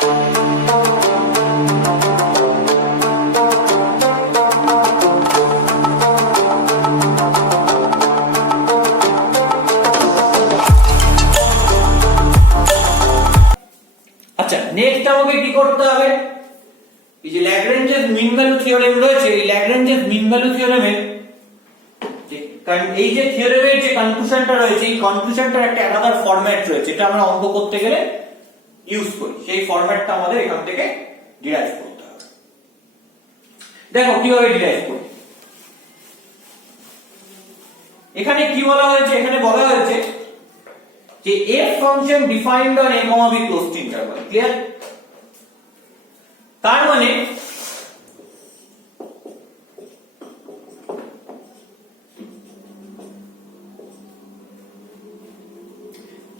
আচ্ছা, নেক্সট আমাকে কি করতে হবে? এই যে ল্যাগ্রেঞ্জেস মিন ভ্যালু থিওরেম রয়েছে, এই ল্যাগ্রেঞ্জেস মিন ভ্যালু থিওরেমের এই যে থিওরেমের যে কনক্লুশনটা রয়েছে, এই কনক্লুশনটার একটা আলাদা ফরম্যাট রয়েছে, এটা আমরা অঙ্ক করতে গেলে ইউজ করি। সেই ফরম্যাটটা আমাদের এখান থেকে ডিরাইভ করতে হবে। দেখো কিভাবে ডিরাইভ করি। এখানে কি বলা হয়েছে? এখানে বলা হয়েছে যে f function defined on a, b closed interval. Clear? তার মানে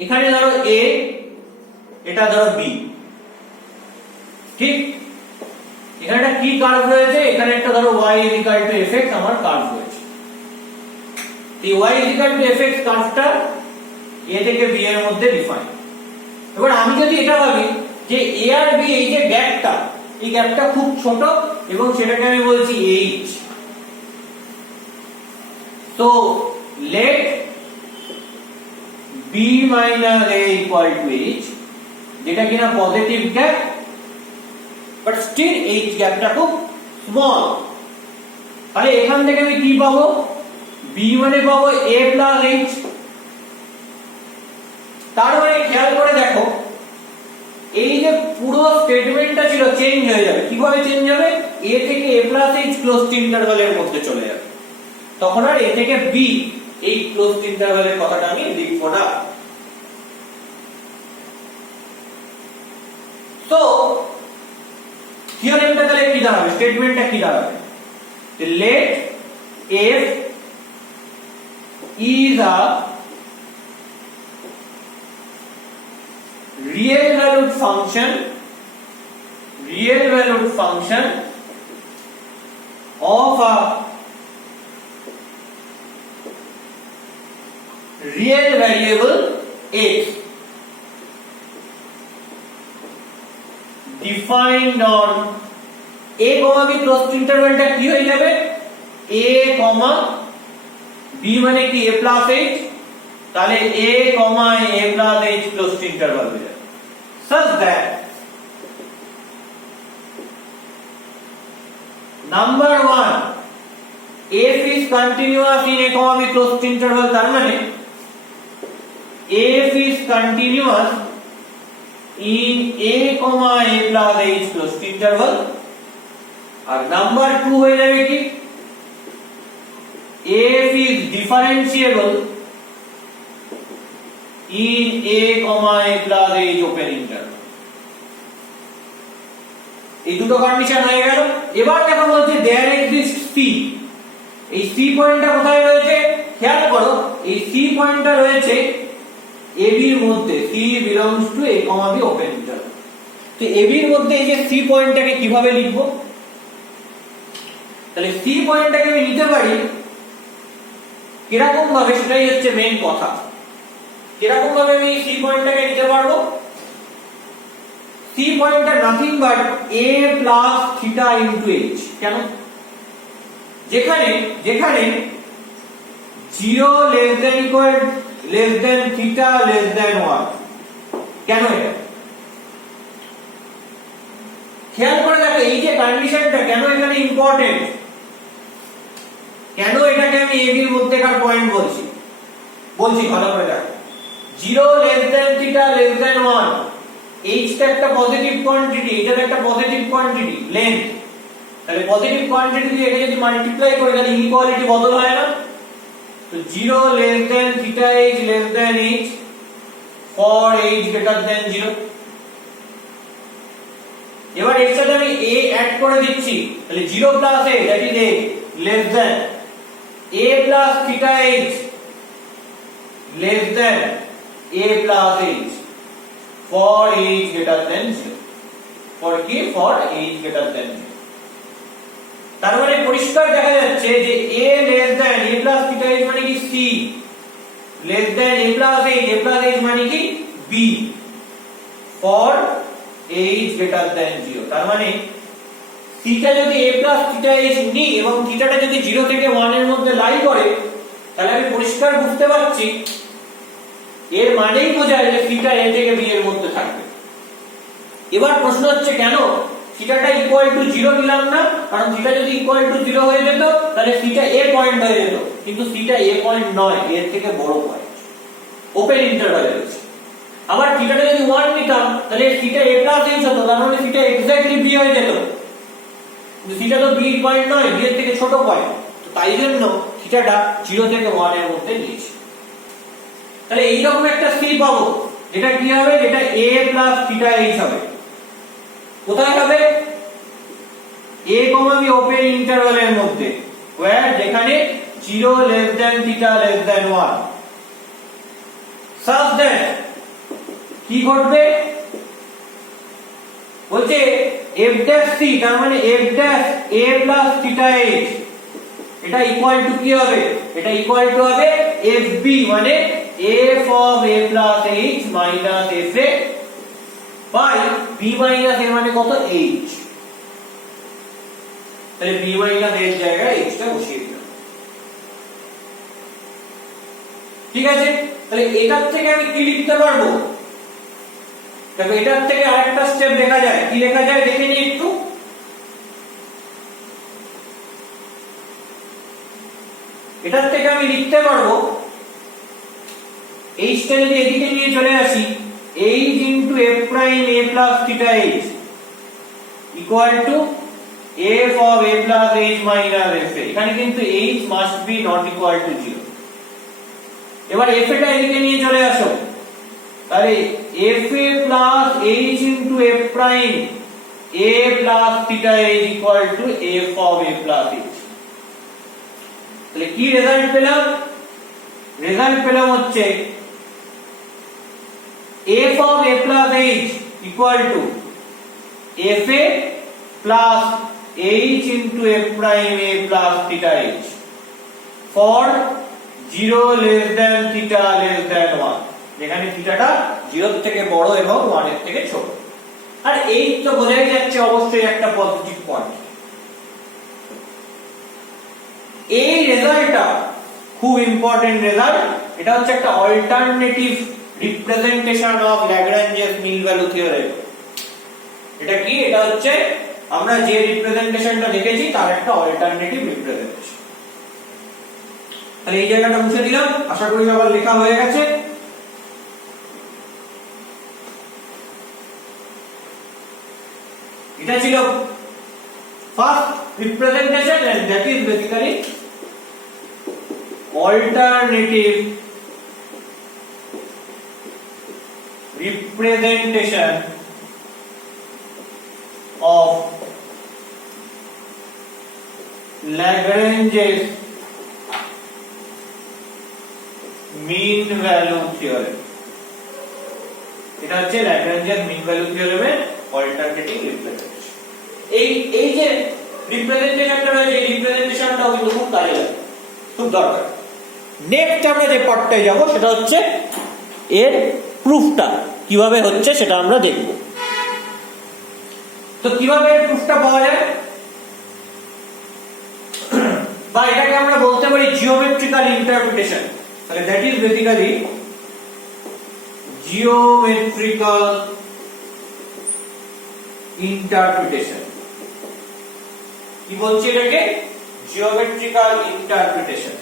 এখানে ধরো a, এটা ধরো b, ঠিক? এখানে একটা কি কার্ভ রয়েছে? এখানে একটা ধরো y fx আমার কার্ভ রয়েছে। এই y fx কার্ভটা a থেকে b এর মধ্যে ডিফাইন। এবার আমি যদি এটা ভাবি যে a আর b এই যে গ্যাপটা, এই গ্যাপটা খুব ছোট এবং সেটাকে আমি বলছি h, তো let b minus a equal to h, যেটা কিনা positive gap, but still h গ্যাপটা খুব স্মল। তাহলে এখান থেকে আমি কি পাবো? b মানে পাবো a plus h। তার মানে খেয়াল করে দেখো, এই যে পুরো স্টেটমেন্টটা ছিল চেঞ্জ হয়ে যাবে। কিভাবে চেঞ্জ হবে? a থেকে a plus h ক্লোজড ইন্টারভালের মধ্যে চলে যাবে। তখন আর a থেকে b এই ক্লোজড ইন্টারভালের কথাটা আমি লিখবো না। তো থিওরেমটা তাহলে কি দাঁড়াবে? স্টেটমেন্টটা কি দাঁড়াবে? let f is a real valued function of a real variable x defined on a, b closed ইন্টারভালটা কি হয়ে যাবে? a, b মানে কি a plus h, তাহলে a, a plus h closed interval হয়ে যাবে। such that number 1 f is continuous in a, b closed interval. তার মানে f is continuous in a, a plus h closed interval. আর number 2 হয়ে যাবে কি? f is differentiable in a, a plus h open interval। এই দুটো condition হয়ে গেল। এবার দেখো বলছে there exists c। এই c পয়েন্টটা কোথায় রয়েছে? খেয়াল করো, এই c পয়েন্টটা রয়েছে ab এর মধ্যে। c belongs to a, b open interval। তো ab এর মধ্যে এই যে c পয়েন্টটাকে কিভাবে লিখবো? তাহলে c পয়েন্টটাকে আমি নিতে পারি কিরকম ভাবে, সেটাই হচ্ছে মেইন কথা। কিরকম ভাবে আমি c পয়েন্টটাকে নিতে পারবো? c পয়েন্টটা nothing but a plus theta into h। কেন? যেখানে 0 less than equal less than theta less than 1। কেন এটা? খেয়াল করে দেখো এই যে কন্ডিশনটা কেন এখানে ইম্পর্টেন্ট, কেন এটাকে আমি a b এর মধ্যেকার পয়েন্ট বলছি ভালো করে দেখো। 0 less than theta less than 1, h টা একটা পজিটিভ কোয়ান্টিটি, এটা একটা পজিটিভ কোয়ান্টিটি লেন্থ। তাহলে পজিটিভ কোয়ান্টিটি দিয়ে এটা যদি মাল্টিপ্লাই করি তাহলে ইনইকুয়ালিটি বদল হয় না? তো 0 less than theta h less than h for h greater than 0। এবার এর সাথে আমি a অ্যাড করে দিচ্ছি, তাহলে 0 plus a that is a less than a plus theta h less than a plus h for h greater than 0। for কি? for h greater than 0। তার মানে পরিষ্কার দেখা যাচ্ছে যে a less than a plus theta h মানে কি c, less than a plus h মানে কি b, for h greater than 0 তার মানে থিটা যদি a plus থিটা h নি এবং থিটাটা যদি 0 থেকে 1 এর মধ্যে লাই করে তাহলে আমি পরিষ্কার বুঝতে পারছি এর মানেই বোঝায় যে থিটা a থেকে b এর মধ্যে থাকবে। এবার প্রশ্ন হচ্ছে কেন থিটাটা ইকুয়াল টু 0 নিলাম না, কারণ থিটা যদি ইকুয়াল টু 0 হয়ে যেত তাহলে থিটা a পয়েন্ট হয়ে যেত, কিন্তু থিটা a পয়েন্ট নয়, এর থেকে বড় পয়েন্ট, ওপেন ইন্টারভ্যালে রয়েছে। আবার থিটাটা যদি 1 নিতাম তাহলে থিটা a প্লাস h হতো, তার মানে থিটা এক্স্যাক্টলি b হয়ে যেত, কিন্তু থিটা তো b পয়েন্ট নয়, b এর থেকে ছোট পয়েন্ট, তো তাই জন্য থিটাটা 0 থেকে 1 এর মধ্যে নিয়েছি। তাহলে এইরকম একটা c পাবো যেটা কি হবে, যেটা a প্লাস থিটা h হবে। কোথায় হবে? a, b ওপেন ইন্টারভ্যালের মধ্যে, where যেখানে 0 less than theta less than 1, such that কি ঘটবে বলছে f dash c, তার মানে f dash a plus theta h, এটা ইকুয়াল টু কি হবে? এটা ইকুয়াল টু হবে fb, মানে f of a plus h minus f a by b minus a, মানে কত? h। তাহলে b minus a এর জায়গায় h টা বসিয়ে দিলাম। ঠিক আছে, তাহলে এটার থেকে আমি কি লিখতে পারবো? দেখো এটার থেকে আরেকটা স্টেপ লেখা যায়, কি লেখা যায় দেখে নিই একটু। এটার থেকে আমি লিখতে পারবো h টা যদি এদিকে নিয়ে চলে আসি, h into f prime a plus theta h equal to f of a plus h minus f a, এখানে কিন্তু h must be not equal to 0। এবার f টা এদিকে নিয়ে চলে আসো, তাহলে f a plus h into f prime a plus theta h equal to f of a plus h। তাহলে কি রেজাল্ট পেলাম? রেজাল্ট পেলাম হচ্ছে f of a plus h equal to f a plus h into f prime a plus theta h for 0 less than theta less than 1, যেখানে থিটাটা 0 থেকে বড় এবং 1 এর থেকে ছোট। আর এই তো বোঝাই যাচ্ছে অবশ্যই একটা পজিটিভ পয়েন্ট। এই রেজাল্টটা খুব ইম্পর্টেন্ট রেজাল্ট, এটা হচ্ছে একটা alternative representation of Lagrange's mean value theorem. এটা কি? এটা হচ্ছে আমরা যে রিপ্রেজেন্টেশনটা দেখেছি তার একটা অল্টারনেটিভ রিপ্রেজেন্টেশন। তাহলে এই জায়গাটা মুছে দিলাম, আশা করি সবার লেখা হয়ে গেছে। এটা ছিল first representation, and that is basically alternative representation of Lagrange's mean value theorem। এটা হচ্ছে Lagrange's mean value theorem এর অল্টারনেটিভ রিপ্রেজেন্টেশন। এই যে রিপ্রেজেন্টেশনটা রয়েছে, এই রিপ্রেজেন্টেশনটাও কিন্তু খুব কাজে লাগে, খুব দরকার। নেক্সট আমরা যে পার্টটায় যাব সেটা হচ্ছে এর প্রুফটা কিভাবে হচ্ছে সেটা আমরা দেখব। তো কিভাবে এর প্রুফটা পাওয়া যায়, বা এটাকে আমরা বলতে পারি জিওমেট্রিক্যাল ইন্টারপ্রিটেশন। তাহলে that is basically geometrical interpretation. কি বলছি এটাকে? Geometrical interpretation.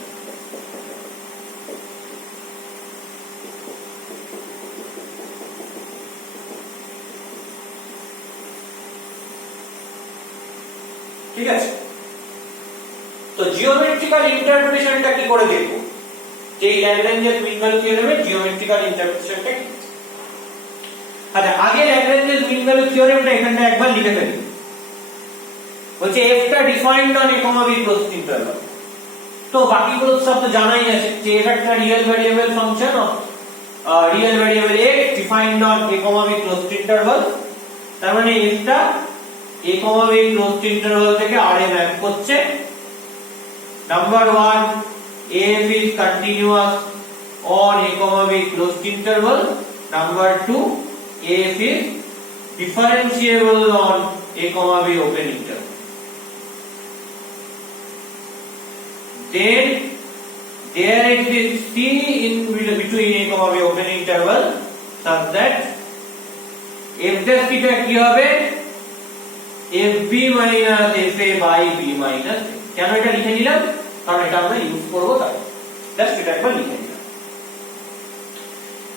ঠিক আছে, তো জিওমেট্রিক্যাল ইন্টারপ্রিটেশনটা কি করে দেখব, যে এই ল্যাগ্রাঞ্জেস মিন ভ্যালু থিওরেমের জিওমেট্রিক্যাল ইন্টারপ্রিটেশনটা কি? আচ্ছা, আগে ল্যাগ্রাঞ্জেস মিন ভ্যালু থিওরেমটা এখানটা একবার লিখে ফেলি। বলছে f টা defined on a, b closed interval. তো বাকিগুলো সব তো জানাই আছে যে f একটা real variable function of real variable x defined on a, b closed interval. তার মানে f টা a, b ক্লোজড ইন্টারভাল থেকে r এ ম্যাপ করছে। Number 1, f is continuous on a, b closed interval. Number 2, f is differentiable on a comma b open interval. Then there exists c in between a comma b open interval such that f dash theta কি হবে fb minus fa by b minus a। কেন এটা লিখে নিলাম কারণ এটা আমরা use করব তাই জাস্ট এটা একবার লিখে নিলাম।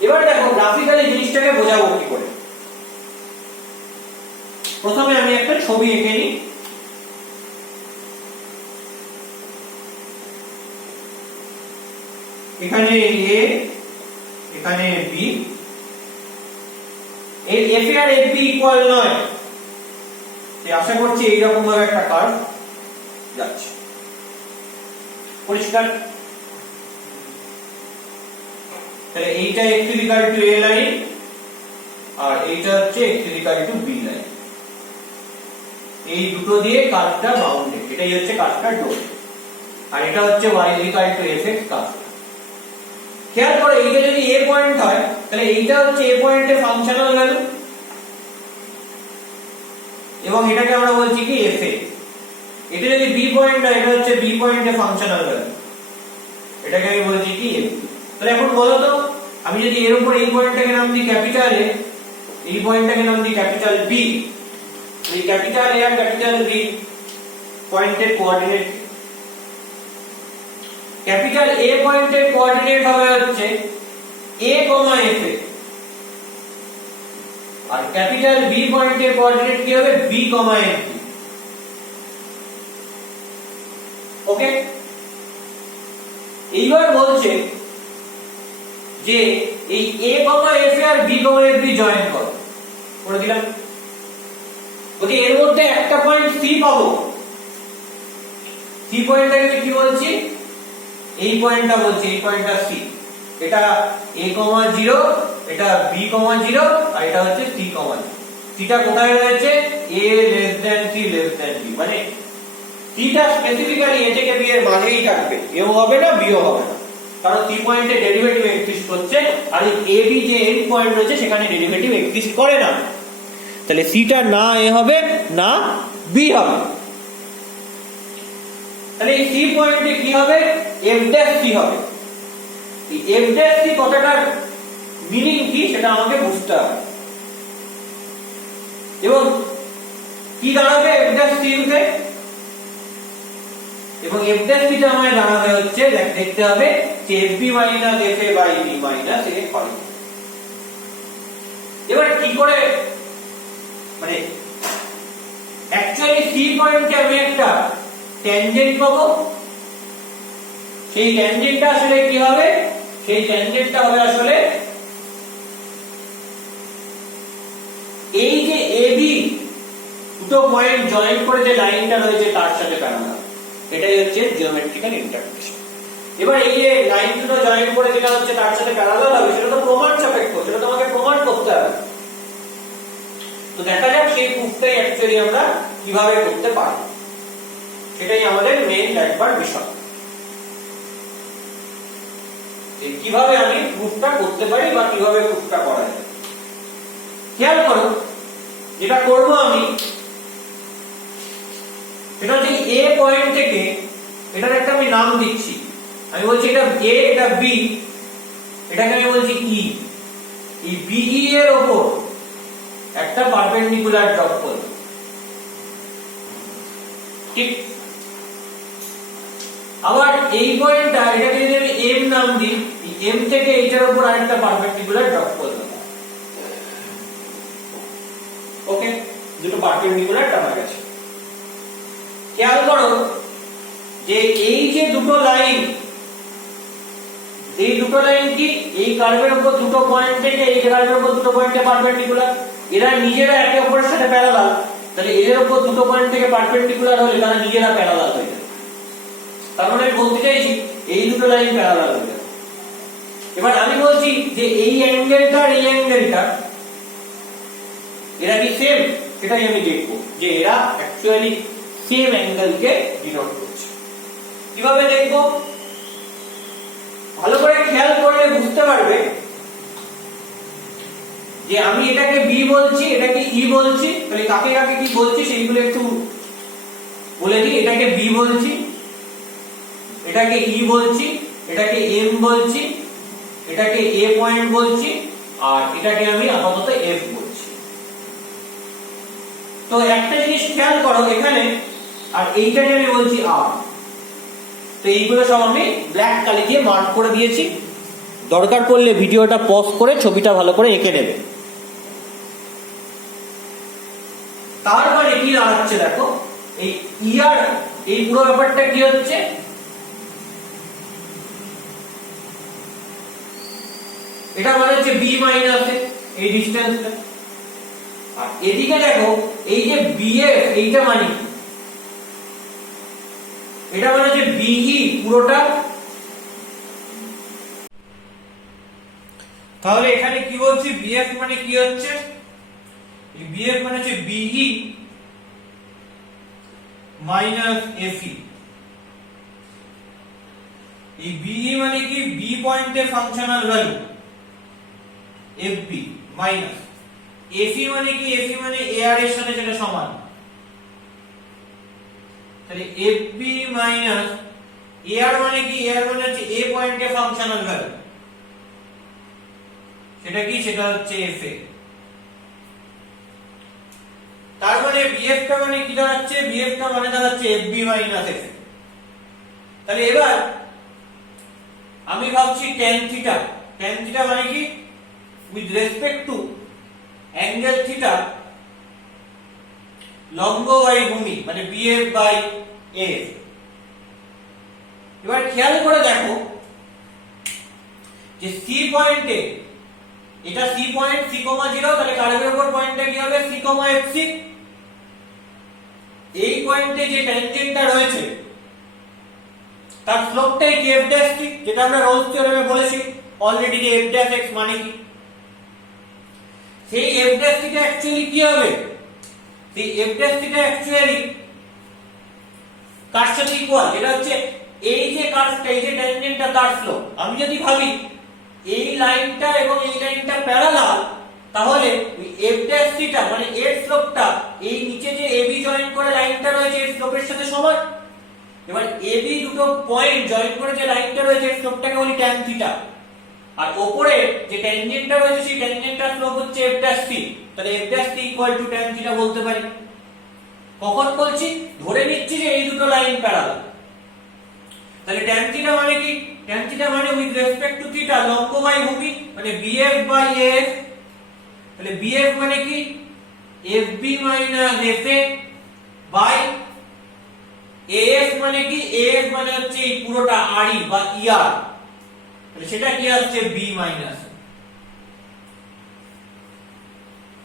এবার দেখো গ্রাফিক্যালি জিনিসটাকে বোঝাবো কি করে। প্রথমে আমি একটা ছবি এঁকে নিই। এখানে a এখানে b এর f আর fb ইকুয়াল নয়, তাই আশা করছি এই রকম ভাবে একটা কার্ভ যাচ্ছে। পরিষ্কার? তাহলে এইটা x equal to a line আর এইটা হচ্ছে x equal to b line. এই দুটো দিয়ে কার্ভটা বাউন্ডেড, এটাই হচ্ছে কার্ভটা ডোর। আর এটা হচ্ছে y equal to fx curve. খেয়াল করো এইটা যদি a পয়েন্ট হয় তাহলে এইটা হচ্ছে a পয়েন্টে ফাংশনাল ভ্যালু এবং এটাকে আমরা বলছি কি fa। এটা যদি b পয়েন্ট হয় এটা হচ্ছে b পয়েন্টে ফাংশনাল ভ্যালু, এটাকে আমি বলছি কি f। তাহলে এখন বলো তো আমি যদি এর উপর এই পয়েন্টটাকে নাম দিই ক্যাপিটাল a, এই পয়েন্টটাকে নাম দিই ক্যাপিটাল b, এই ক্যাপিটাল a আর ক্যাপিটাল b পয়েন্টের কোঅর্ডিনেট। ক্যাপিটাল A পয়েন্টের কোঅর্ডিনেট হবে হচ্ছে a, fa আর ক্যাপিটাল B পয়েন্টের কোঅর্ডিনেট কি হবে b, fb। ওকে, এইবার বলছে যে এই a, fa আর b, fb জয়েন করো, করে দিলাম। ওকে, এর মধ্যে একটা পয়েন্ট c পাবো। c পয়েন্টটাকে আমি কি বলছি, এই পয়েন্টটা বলছি, এই পয়েন্টটা c। এটা a, 0, এটা b, 0 আর এটা হচ্ছে c, 0। cটা কোথায় রয়েছে a c b, মানে cটা স্পেসিফিক্যালি a থেকে b এর মাঝেই থাকবে, এও হবে না বিও হবে না, কারণ c পয়েন্টে ডেরিভেটিভ এক্সিস্ট করছে আর এই a b যে এন্ড পয়েন্ট রয়েছে সেখানে ডেরিভেটিভ এক্সিস্ট করে না। তাহলে cটা না a হবে না b হবে। তাহলে এই c পয়েন্টে কি হবে f dash c হবে। এই f dash c কথাটার মিনিং কি সেটা আমাকে বুঝতে হবে এবং কি দাঁড়াবে f dash c তে, এবং f dash c টা আমায় দাঁড়াবে হচ্ছে দেখতে হবে যে fb minus fa by b minus a হয়। এবার কি করে মানে অ্যাকচুয়ালি c পয়েন্টে আমি একটা ট্যানজেন্ট পাবো। সেই ট্যানজেন্টটা আসলে কি হবে, সেই ট্যানজেন্টটা হবে আসলে এই যে AB দুটো পয়েন্ট জয়েন করে যে লাইনটা রয়েছে তার সাথে প্যারালাল। এটাই হচ্ছে জিওমেট্রিক্যাল ইন্টারপ্রিটেশন। এবার এই যে লাইন দুটো জয়েন করে যেটা হচ্ছে তার সাথে প্যারালাল হবে সেটা তো প্রমাণ সাপেক্ষ, সেটা তো আমাকে প্রমাণ করতে হবে। তো দেখা যাক সেই প্রুফটাই অ্যাকচুয়ালি আমরা কিভাবে করতে পারি, সেটাই আমাদের মেইন দেখবার বিষয়, যে কিভাবে আমি প্রুফটা করতে পারি বা কিভাবে প্রুফটা করা যায়। খেয়াল করো যেটা করব আমি সেটা হচ্ছে a পয়েন্ট থেকে এটার একটা আমি নাম দিচ্ছি, আমি বলছি এটা a, এটা b, এটাকে আমি বলছি e। এই BE এর উপর একটা পারপেন্ডিকুলার ড্রপ করব, ঠিক। আবার এই পয়েন্টটা এটাকে যদি আমি m নাম দিই, m থেকে এইটার উপর আরেকটা পারপেন্ডিকুলার ড্রপ করব। ওকে, দুটো পারপেন্ডিকুলার টানা গেছে। খেয়াল করো যে এই যে দুটো লাইন, এই দুটো লাইন কি এই কার্ভের উপর দুটো পয়েন্ট থেকে এই কার্ভের উপর দুটো পয়েন্টে পারপেন্ডিকুলার, এরা নিজেরা একে অপরের সাথে প্যারালাল। তাহলে এদের উপর দুটো পয়েন্ট থেকে পারপেন্ডিকুলার হলে তারা নিজেরা প্যারালাল হয়ে যাবে। তার মানে আমি বলতে চাইছি এই দুটো লাইন প্যারালাল হয়ে যাবে। এবার আমি বলছি যে এই অ্যাঙ্গেলটা আর এই অ্যাঙ্গেলটা এরা কি সেম, সেটাই আমি দেখবো যে এরা অ্যাকচুয়ালি সেম অ্যাঙ্গেলকে ডিনোট করছে। কিভাবে দেখবো, ভালো করে খেয়াল করলে বুঝতে পারবে যে আমি এটাকে বি বলছি, এটাকে ই বলছি, তাহলে কাকে কাকে কি বলছি সেইগুলো একটু বলে দিই। এটাকে বি বলছি, এটাকে ই বলছি, এটাকে এম বলছি, এটাকে এ পয়েন্ট বলছি, আর এটাকে আমি আপাতত এফ বলছি। তো একটা জিনিস খেয়াল করো এখানে, আর এইটাকে আমি বলছি আর। তো এইগুলো সব আমি ব্ল্যাক কালি দিয়ে মার্ক করে দিয়েছি। দরকার পড়লে ভিডিওটা পজ করে ছবিটা ভালো করে এঁকে নেবে। তার মানে কি দাঁড়াচ্ছে দেখো, এই ইয়ার এই পুরো ব্যাপারটা কি হচ্ছে, এটা মানে হচ্ছে বি মাইনাস এই ডিসটেন্সটা। আর এদিকে দেখো এই যে বিএফ, এইটা মানে এটা মানে হচ্ছে বিই পুরোটা। তাহলে এখানে কি বলছি, বিএফ মানে কি হচ্ছে, বিএফ মানে হচ্ছে বিই মাইনাস এফই। এই বিই মানে কি, বি পয়েন্টে functional value FB minus FE মানে কি, এফই মানে এআর এর সাথে যেটা সমান, তাহলে এফবি মাইনাস এআর মানে কি, এআর মানে হচ্ছে এ পয়েন্টে ফাংশনাল ভ্যালু, সেটা কি, সেটা হচ্ছে এফএ। তার মানে বিএফ টা মানে কি দাঁড়াচ্ছে, বিএফ টা মানে দাঁড়াচ্ছে এফবি মাইনাস এফ। তাহলে এবার আমি ভাবছি tan থিটা, tan থিটা মানে কি, with respect to angle theta লম্ব বাই ভূমি, মানে বিএফ বাই এফ। এবার খেয়াল করে দেখো যে সি পয়েন্টে, এটা সি পয়েন্ট, সি কমা 0, তাহলে কার্ভের উপর পয়েন্টটা কি হবে, সি কমা এফসি। এই পয়েন্টে যে ট্যানজেন্টটা রয়েছে তার স্লোপটাই কি এফ ড্যাশ টি, যেটা আমরা রোলস থিওরেমে বলেছি অলরেডি যে এফ ড্যাশ এক্স মানে কি। সেই এফ ড্যাশ টিটা অ্যাকচুয়ালি কি হবে, সেই এফ ড্যাশ টিটা অ্যাকচুয়ালি কার সাথে ইকুয়াল, যেটা হচ্ছে এই যে কার্ভটা, এই যে ট্যানজেন্টটা তার স্লোপ। আমি যদি ভাবি এই লাইনটা এবং এই লাইনটা প্যারালাল, তাহলে এফ ড্যাশ থিটা মানে এর স্লোপটা এই নিচে যে এবি জয়েন করে লাইনটা রয়েছে এর স্লোপের সাথে সমান। এবার এবি দুটো পয়েন্ট জয়েন করে যে লাইনটা রয়েছে এর স্লোপটাকে বলি ট্যান থিটা, আর উপরে যে ট্যানজেন্টটা রয়েছে সেই ট্যানজেন্টটার স্লোপ হচ্ছে এফ ড্যাশ টি। তাহলে F dash T equal to tan theta বলতে পারি। কখন বলছি, ধরে নিচ্ছি যে এই দুটো লাইন প্যারালাল। তাহলে ট্যান থিটা মানে কি, ট্যান থিটা মানে উইথ রেসপেক্ট টু থিটা লম্ব বাই ভূমি, মানে বিএফ বাই এফ। তাহলে বিএফ মানে কি, FB minus FA by AF মানে কি, এএফ মানে হচ্ছে এই পুরোটা আরই বা ইআর, তাহলে সেটা কি আসছে বি মাইনাস।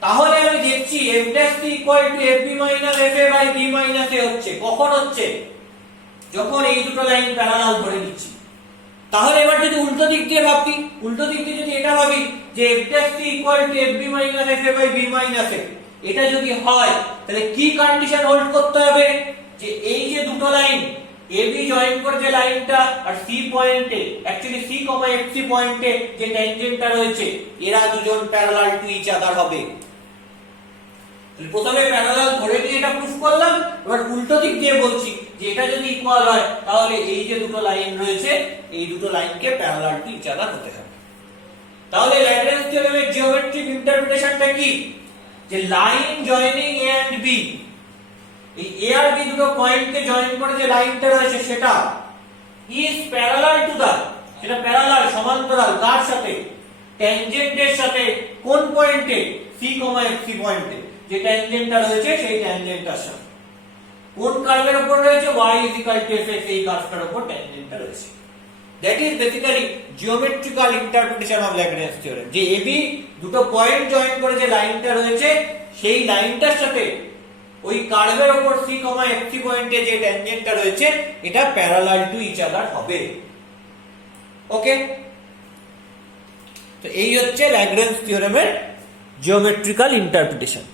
তাহলে আমি দেখছি F dash T equal to FB minus FA by B minus A হচ্ছে। কখন হচ্ছে, যখন এই দুটো লাইন প্যারালাল ধরে নিচ্ছি। তাহলে এবার যদি উল্টো দিক দিয়ে ভাবি, উল্টো দিক দিয়ে যদি এটা ভাবি যে f dash t equal to fb minus fa by b minus a, এটা যদি হয় তাহলে কি কন্ডিশন হোল্ড করতে হবে, যে এই যে দুটো লাইন ab জয়েন করে যে লাইনটা আর c পয়েন্টে, অ্যাকচুয়ালি c, fc পয়েন্টে যে ট্যানজেন্টটা রয়েছে এরা দুজন প্যারালাল টু ইচ আদার হবে। প্রথমে প্যারালাল ধরে নিয়ে এটা প্রুফ করলাম, এবার উল্টো দিক দিয়ে বলছি যে এটা যদি ইকুয়াল হয় তাহলে এই যে দুটো লাইন রয়েছে এই দুটো লাইনকে প্যারালাল টু ইচ আদার হতে হবে। তাহলে ল্যাগ্রেঞ্জ থিওরেমের জিওমেট্রিক ইন্টারপ্রিটেশনটা কি, যে line joining A and B, এই এ আর বি দুটো পয়েন্টকে জয়েন করে যে লাইনটা রয়েছে সেটা ইজ প্যারালাল টু দা, সেটা প্যারালাল সমান্তরাল কার সাথে, ট্যানজেন্টের সাথে। কোন পয়েন্টে, সি, এফসি পয়েন্টে যে ট্যানজেন্টটা রয়েছে সেই ট্যানজেন্টটার সাথে। কোন কার্ভের উপর রয়েছে, y fx, এই কার্ভটার উপর ট্যানজেন্টটা রয়েছে। That is basically geometrical interpretation of Lagrange theorem, যে এবি দুটো পয়েন্ট জয়েন করে যে লাইনটা রয়েছে সেই লাইনটার সাথে ওই কার্ভের উপর সি, এফসি পয়েন্টে যে ট্যানজেন্টটা রয়েছে এটা প্যারালাল টু ইচ আদার হবে। ওকে, তো এই হচ্ছে ল্যাগ্রেঞ্জ থিওরেমের জিওমেট্রিক্যাল ইন্টারপ্রিটেশন।